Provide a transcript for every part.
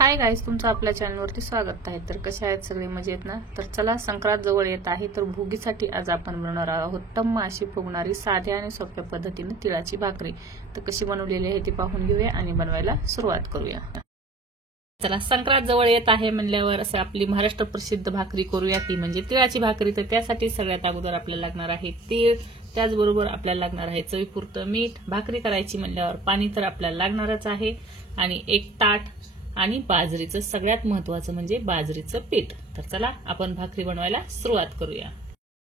Hi guys, तुमचं आपल्या चॅनलवरती स्वागत आहे। तर कशा आहेत सगळे, मजेत ना? तर चला, संक्रांत जवळ येत आहे, तर भोगीसाठी आज आपण बनवणार आहोत टम्म अशी फुगणारी साध्या आणि सोप्या पद्धतीने तिळाची भाकरी। तर कशी बनवलेली आहे ती पाहून घेऊया आणि बनवायला सुरुवात करूया। चला, संक्रांत जवळ येत आहे म्हणल्यावर असे आपली महाराष्ट्र प्रसिद्ध भाकरी करूया, ती म्हणजे तिळाची भाकरी। तर त्यासाठी सगळ्यात अगोदर आपल्याला लागणार आहे तीळ, त्याचबरोबर आपल्याला लागणार आहे चवीपुरतं मीठ। भाकरी करायची म्हणल्यावर पाणी तर आपल्याला लागणारच आहे, आणि एक ताट आणि बाजरीचं सगळ्यात महत्त्वाचं म्हणजे बाजरीचं पीठ। तर चला आपण भाकरी बनवायला सुरुवात करूया।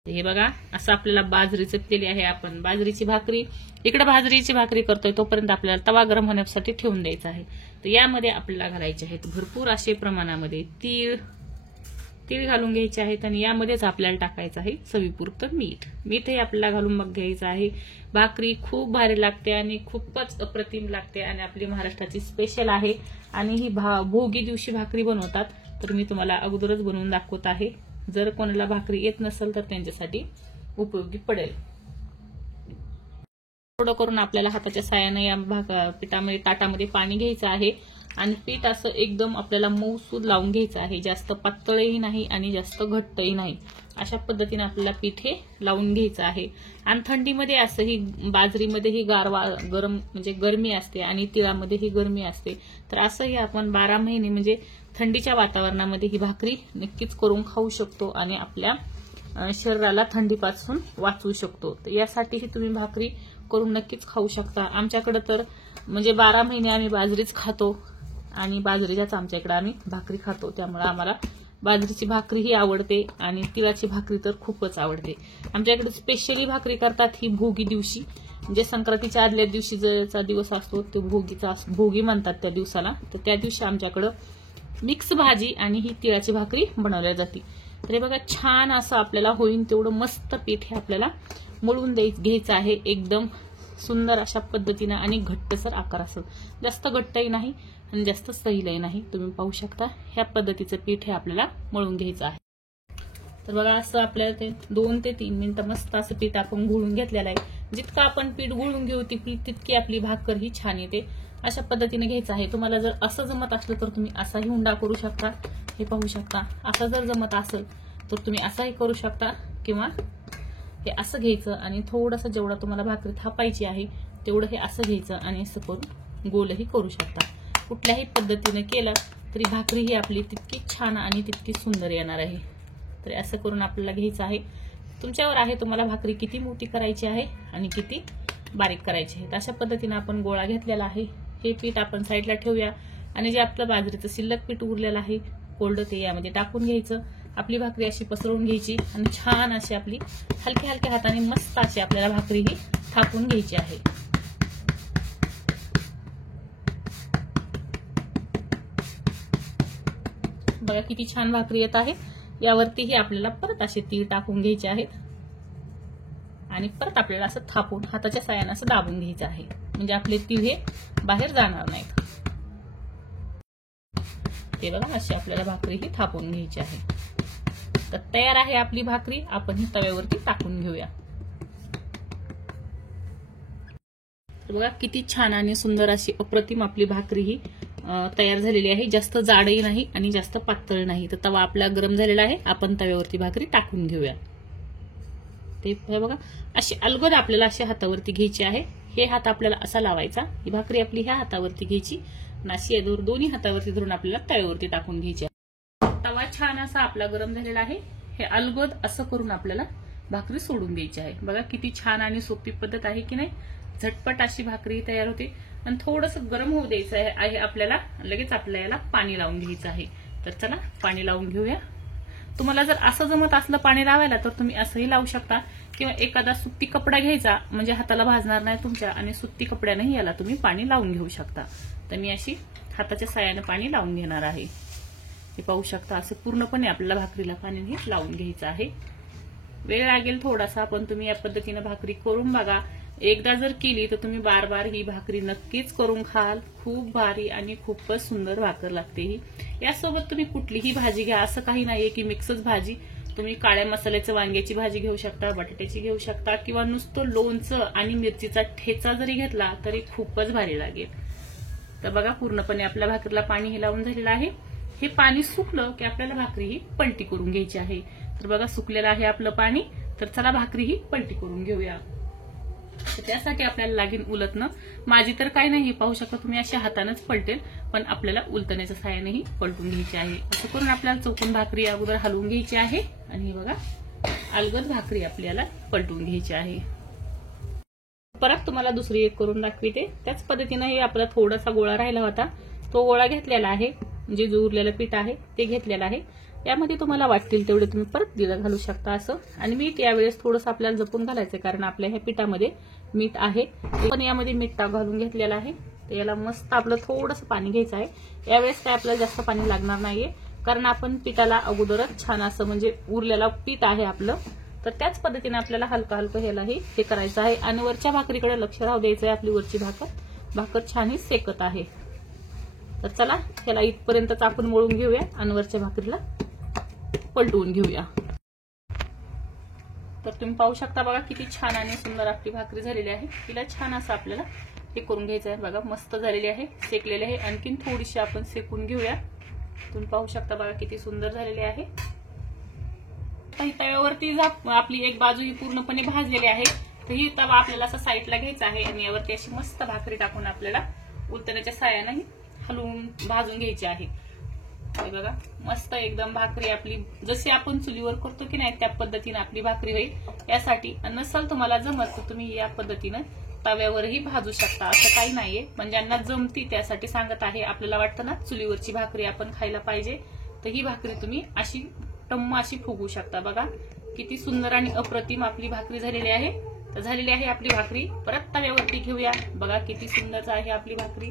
हे बघा, असं आपल्याला बाजरीचं केले आहे आपण बाजरीची भाकरी। इकडे बाजरीची भाकरी करतोय तोपर्यंत आपल्याला तवा गरम होण्यासाठी ठेवून द्यायचा आहे। तर यामध्ये आपल्याला घालायचे आहेत भरपूर असे प्रमाणामध्ये तीळ घालून घ्यायचे आहेत, आणि यामध्येच आपल्याला टाकायचं आहे चवीपुरतं मीठ हे आपल्याला घालून मग घ्यायचं आहे। भाकरी खूप भारी लागते आणि खूपच अप्रतिम लागते, आणि आपली महाराष्ट्राची स्पेशल आहे। आणि ही भोगी दिवशी भाकरी बनवतात, तर मी तुम्हाला अगोदरच बनवून दाखवत आहे। जर कोणाला भाकरी येत नसेल तर त्यांच्यासाठी उपयोगी पडेल। थोडं करून आपल्याला हाताच्या साहाय्याने या पिठामध्ये ताटामध्ये पाणी घ्यायचं आहे, आणि पीठ असं एकदम आपल्याला मऊसूद लावून घ्यायचं आहे। जास्त पातळही नाही आणि जास्त घट्टही नाही, अशा पद्धतीने आपल्याला पीठ हे लावून घ्यायचं आहे। आणि थंडीमध्ये असंही बाजरीमध्ये ही गारवा गरम म्हणजे गरमी असते, आणि तिळामध्ये ही गरमी असते। तर असंही आपण 12 महिने म्हणजे थंडीच्या वातावरणामध्ये ही भाकरी नक्कीच करून खाऊ शकतो, आणि आपल्या शरीराला थंडीपासून वाचवू शकतो। तर यासाठीही तुम्ही भाकरी करून नक्कीच खाऊ शकता। आमच्याकडे तर म्हणजे 12 महिने आम्ही बाजरीच खातो, आणि बाजरीच्याच आमच्या इकडे आम्ही भाकरी खातो, त्यामुळे आम्हाला बाजरीची भाकरी ही आवडते, आणि तिळाची भाकरी तर खूपच आवडते। आमच्याकडे स्पेशली भाकरी करतात ही भोगी दिवशी, म्हणजे संक्रांतीच्या आदल्या दिवशी जसा दिवस असतो तो भोगी म्हणतात त्या दिवसाला। तर त्या दिवशी आमच्याकडे मिक्स भाजी आणि ही तिळाची भाकरी बनवली जाते। तर हे बघा, छान असं आपल्याला होईल तेवढं मस्त पीठ हे आपल्याला मळून घ्यायचं आहे, एकदम सुंदर अशा पद्धतीने, आणि घट्टसर आकार असेल, जास्त घट्टही नाही आणि जास्त सैलही नाही। तुम्ही पाहू शकता ह्या पद्धतीचं पीठ हे आपल्याला मळून घ्यायचं आहे। तर बघा, असं आपल्याला ते 2 ते 3 मिनिटं मस्त असं पीठ आपण घोळून घेतलेलं आहे। जितकं आपण पीठ घोळून घेऊ तितकी आपली भाकर ही छान येते। अशा पद्धतीने घ्यायचं आहे। तुम्हाला जर असं जमत असलं तर तुम्ही असाही हुंडा करू शकता, हे पाहू शकता। असं जर जमत असेल तर तुम्ही असाही करू शकता, किंवा हे असं घ्यायचं आणि थोडंसं जेवढं तुम्हाला भाकरी थापायची आहे तेवढं हे असं घ्यायचं, आणि असं करून गोलही करू शकता। कुठल्याही पद्धतीने केलं तरी भाकरी ही आपली तितकी छान आणि तितकी सुंदर येणार आहे। तर असं करून आपल्याला घ्यायचं आहे। तुमच्यावर आहे तुम्हाला भाकरी किती मोठी करायची आहे आणि किती बारीक करायची आहे। अशा पद्धतीने आपण गोळा घेतलेला आहे। हे पीठ आपण साईडला ठेवूया, आणि जे आपलं बाजरीचं शिल्लक पीठ उरलेलं आहे कोरडं, ते यामध्ये टाकून घ्यायचं। आपली भाकरी अशी पसरवून घ्यायची, आणि छान अशी आपली हलक्या हलक्या हाताने मस्त अशी आपल्याला भाकरी ही थापून घ्यायची आहे। बघा किती छान भाकरी येत आहे। यावरतीही आपल्याला परत असे तीळ टाकून घ्यायचे आहेत, आणि परत आपल्याला असं थापून हाताच्या साहाय्याने असं दाबून घ्यायचं आहे, म्हणजे आपले तीळ हे बाहेर जाणार नाहीत। ते बघा, अशी आपल्याला भाकरी ही थापून घ्यायची आहे। तर तयार आहे आपली भाकरी। आपण ही तव्यावरती टाकून घेऊया। बघा किती छान आणि सुंदर अशी अप्रतिम आपली भाकरी ही तयार झालेली आहे। जास्त जाडही नाही आणि जास्त पातळ नाही। तर तवा आपला गरम झालेला आहे, आपण तव्यावरती भाकरी टाकून घेऊया। ते बघा, अशी अलगद आपल्याला अशी हातावरती घ्यायची आहे। हे हात आपल्याला असा लावायचा, ही भाकरी आपली ह्या हातावरती घ्यायची, नाशी दोन्ही हातावरती धरून आपल्याला तव्यावरती टाकून घ्यायची आहे। तवा छान असा आपला गरम झालेला आहे। हे अलगद असं करून आपल्याला भाकरी सोडून द्यायची आहे। बघा किती छान आणि सोपी पद्धत आहे की नाही। झटपट अशी भाकरी तयार होते, आणि थोडंसं गरम होऊ द्यायचं आहे आपल्याला। लगेच आपल्याला पाणी लावून घ्यायचं आहे। तर चला पाणी लावून घेऊया। तुम्हाला जर असं जमत असलं पाणी लावायला तर तुम्ही असंही लावू शकता, किंवा एखादा सुती कपडा घ्यायचा, म्हणजे हाताला भाजणार नाही तुमच्या, आणि सुती कपड्यानेही याला तुम्ही पाणी लावून घेऊ शकता। तर मी अशी हाताच्या साहाय्याने पाणी लावून घेणार आहे। हे पाहू शकता, असं पूर्णपणे आपल्याला भाकरीला पाणी लावून घ्यायचं आहे। वेळ लागेल थोडासा, पण तुम्ही या पद्धतीने भाकरी करून बघा। एकदा जर केली तर तुम्ही बार बार ही भाकरी नक्कीच करून खाल। खूप भारी आणि खूपच सुंदर भाकर लागते ही। यासोबत तुम्ही कुठलीही भाजी घ्या, असं काही नाहीये की मिक्सच भाजी। तुम्ही काळ्या मसाल्याचं वांग्याची भाजी घेऊ शकता, बटाट्याची घेऊ शकता, किंवा नुसतं लोणचं आणि मिरचीचा ठेचा जरी घेतला तरी खूपच भारी लागेल। तर बघा पूर्णपणे आपल्या भाकरीला पाणी हे लावून झालेलं आहे. हे पाणी सुकलं की आपल्याला भाकरी ही पलटी करून घ्यायची आहे. तर बघा सुकलेलं आहे आपलं पाणी. तर चला भाकरी ही पलटी करून घेऊया. तर त्यासाठी आपल्याला लागेल उलटणं. माझी तर काही नाही, पाहू शकता तुम्ही अशा हातानेच पलटेल, पण आपल्याला उलटण्याच्या सहाय्यानेही पलटून घ्यायची आहे. असं करून आपल्याला चौकोन भाकरी अगोदर हलवून घ्यायची आहे आणि बघा अलगद भाकरी आपल्याला पलटून घ्यायची आहे. परत तुम्हाला दुसरी एक करून दाखवते. त्याच पद्धतीने हे आपला थोडासा गोळा राहिला होता, तो गोळा घेतलेला आहे, म्हणजे जो उरलेलं पीठ आहे ते घेतलेलं आहे. यामध्ये तुम्हाला वाटतील तेवढे तुम्ही परत दिलं घालू शकता असं. आणि मीठ यावेळेस थोडंसं आपल्याला जपून घालायचं, कारण आपल्या ह्या पिठामध्ये मीठ आहे. पण यामध्ये मीठ घालून घेतलेलं आहे. तर याला मस्त आपलं थोडंसं पाणी घ्यायचं आहे. यावेळेस काय आपल्याला जास्त पाणी लागणार नाहीये, कारण आपण पिठाला अगोदरच छान असं म्हणजे उरलेलं पीठ आहे आपलं. तर त्याच पद्धतीने आपल्याला हलका हलकं ह्यालाही हे करायचं आहे. आणि वरच्या भाकरीकडे लक्ष राहू द्यायचं आहे. आपली वरची भाकर छान ही सेकत आहे. तर चला ह्याला इथपर्यंतच आपण मळून घेऊया आणि वरच्या भाकरीला पलटवून घेऊया. तर तुम्ही पाहू शकता बघा किती छान आणि सुंदर आपली भाकरी झालेली आहे. तिला छान असं आपल्याला हे करून घ्यायचं आहे. बघा मस्त झालेली आहे, सेकलेली आहे. आणखीन थोडीशी आपण सेकून घेऊया. तुम्ही पाहू शकता बघा किती सुंदर झालेली आहे. तव्यावरती आपली एक बाजू ही पूर्णपणे भाजलेली आहे. तर ही तवा आपल्याला असा साईडला घ्यायचा आहे आणि यावरती अशी मस्त भाकरी टाकून आपल्याला उलटण्याच्या साहाय्याने हलवून भाजून घ्यायची आहे. बघा मस्त एकदम भाकरी आपली जशी आपण चुलीवर करतो की नाही त्या पद्धतीने आपली भाकरी होईल. यासाठी नसल तुम्हाला जमत तर तुम्ही या पद्धतीने तव्यावरही भाजू शकता, असं काही नाहीये. पण ज्यांना जमती त्यासाठी सांगत आहे. आपल्याला वाटतं ना चुलीवरची भाकरी आपण खायला पाहिजे, तर ही भाकरी तुम्ही अशी टम्म अशी फुगू शकता. बघा किती सुंदर आणि अप्रतिम आपली भाकरी झालेली आहे. तर झालेली आहे आपली भाकरी. परत तव्यावरती घेऊया. बघा किती सुंदर आहे आपली भाकरी.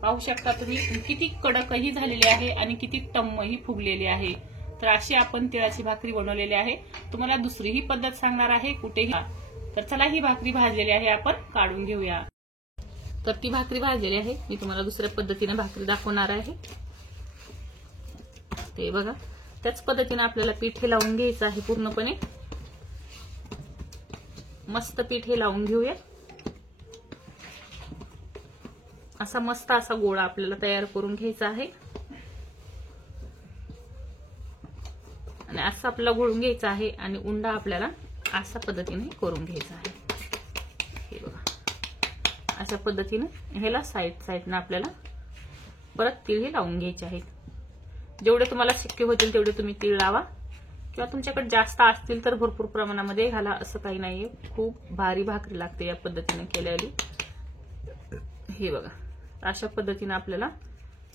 पाहू शकता तुम्ही किती कडकही झालेली आहे आणि किती टम्मही फुगलेली आहे. तर अशी आपण तिळाची भाकरी बनवलेली आहे. तुम्हाला दुसरीही पद्धत सांगणार आहे कुठेही. तर चला ही भाकरी भाजलेली आहे, आपण काढून घेऊया. तर ती भाकरी भाजलेली आहे. मी तुम्हाला दुसऱ्या पद्धतीने भाकरी दाखवणार आहे. ते बघा त्याच पद्धतीने आपल्याला पीठ हे लावून घ्यायचं आहे. पूर्णपणे मस्त पीठ हे लावून घेऊया. असा मस्त असा गोळा आपल्याला तयार करून घ्यायचा आहे आणि असं आपल्याला घोळून घ्यायचं आहे आणि उंडा आपल्याला अशा पद्धतीने करून घ्यायचा आहे. हे बघा अशा पद्धतीने ह्याला साईडनं आपल्याला परत तीळ हे लावून घ्यायचे आहेत. जेवढे तुम्हाला शक्य होतील तेवढे तुम्ही तीळ लावा, किंवा तुमच्याकडे जास्त असतील तर भरपूर प्रमाणामध्ये घाला, असं काही नाहीये. खूप भारी भाकरी लागते या पद्धतीने केलेली. हे बघा अशा पद्धतीने आपल्याला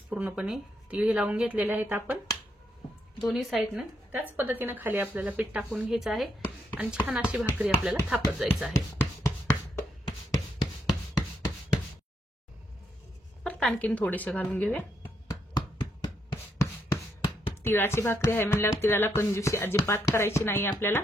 पूर्णपणे तीळ लावून घेतलेले आहेत आपण दोन्ही साईडने. त्याच पद्धतीने खाली आपल्याला पीठ टाकून घ्यायचं आहे आणि छान अशी भाकरी आपल्याला थापत जायचं आहे. परत आणखीन थोडेसे घालून घेऊया. तिळाची भाकरी आहे म्हणल्यावर तिळाला कंजूसी अजिबात करायची नाही आपल्याला.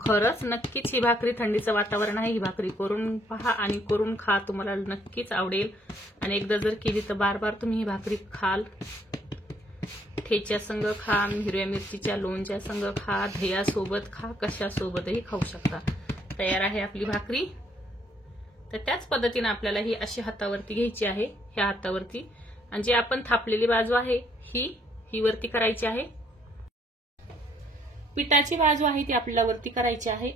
खरंच नक्कीच ही भाकरी, थंडीचं वातावरण आहे, ही भाकरी करून पहा आणि करून खा. तुम्हाला नक्कीच आवडेल. आणि एकदा जर केली तर बार बार तुम्ही ही भाकरी खाल. ठेच्या संग खा, हिरव्या मिरचीच्या लोणच्या संग खा, दह्यासोबत खा, कशासोबतही खाऊ शकता. तयार आहे आपली भाकरी. तर त्याच पद्धतीने आपल्याला ही अशी हातावरती घ्यायची आहे, ह्या हातावरती. आणि जी आपण थापलेली बाजू आहे ही वरती करायची आहे. पिठाची बाजू आहे ती आपल्याला वरती करायची आहे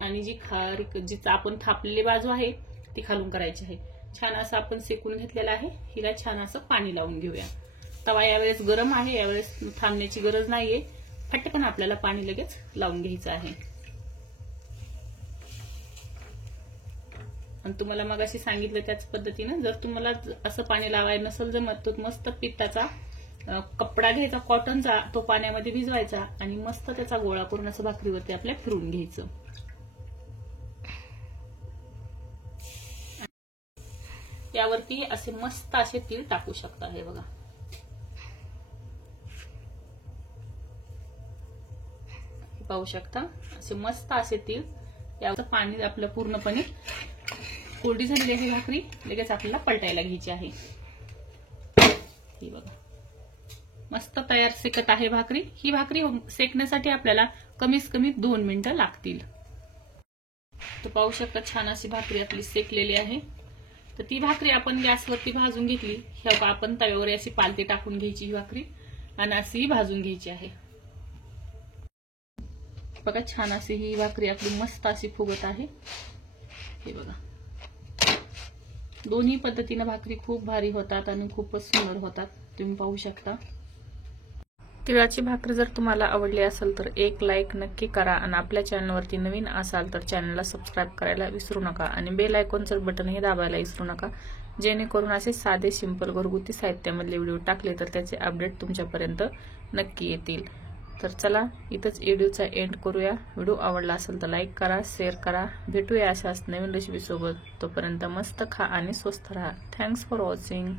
आणि जी आपण थापलेली बाजू आहे ती खालून करायची आहे. छान असं आपण सेकून घेतलेलं आहे. हिला छान असं पाणी लावून घेऊया. तवा यावेळेस गरम आहे, यावेळेस थांबण्याची गरज नाहीये. फटकन आपल्याला पाणी लगेच लावून घ्यायचं आहे. आणि तुम्हाला मगाशी सांगितलं त्याच पद्धतीने जर तुम्हाला असं पाणी लावायला नसेल जमत तर मस्त पिठाचा कपडा घ्यायचा कॉटनचा, तो पाण्यामध्ये भिजवायचा आणि मस्त त्याचा गोळा करून असं भाकरीवरती आपल्या फिरून घ्यायचं. यावरती असे मस्त असे तीळ टाकू शकता. हे बघा पाहू शकता असे मस्त असे तीळ. यावर पाणी आपलं पूर्णपणे कोरडी झालेली आहे भाकरी. लगेच आपल्याला पलटायला घ्यायची आहे. ही बघा मस्त तयार सेकत आहे भाकरी. ही भाकरी सेकण्यासाठी आपल्याला कमीत कमी 2 मिनिटं लागतील. तर पाहू शकता छान अशी भाकरी आपली शेकलेली आहे। तर ती भाकरी आपण गॅसवरती भाजून घेतली। हे आपण तव्यावर अशी पालती टाकून घ्यायची ही भाकरी आणि अशी भाजून घ्यायची आहे। बघा छान अशी ही भाकरी आपली मस्त अशी फुगत आहे। हे बघा दोन्ही पद्धतीने भाकरी खूप भारी होतात आणि खूपच सुंदर होतात, तुम्ही पाहू शकता। तिळाची भाकरी जर तुम्हाला आवडली असेल तर एक लाईक नक्की करा आणि आपल्या चॅनलवरती नवीन असाल तर चॅनलला सबस्क्राइब करायला विसरू नका आणि बेल आयकॉनचं बटन हे दाबायला विसरू नका, जेणेकरून असे साधे सिंपल घरगुती साहित्यामधले व्हिडिओ टाकले तर त्याचे अपडेट तुमच्यापर्यंत नक्की येतील। तर चला इथंच व्हिडिओचा एंड करूया। व्हिडिओ आवडला असेल तर लाईक करा, शेअर करा। भेटूया अशाच नवीन रेसिपी सोबत। तोपर्यंत मस्त खा आणि स्वस्थ राहा। Thanks for watching.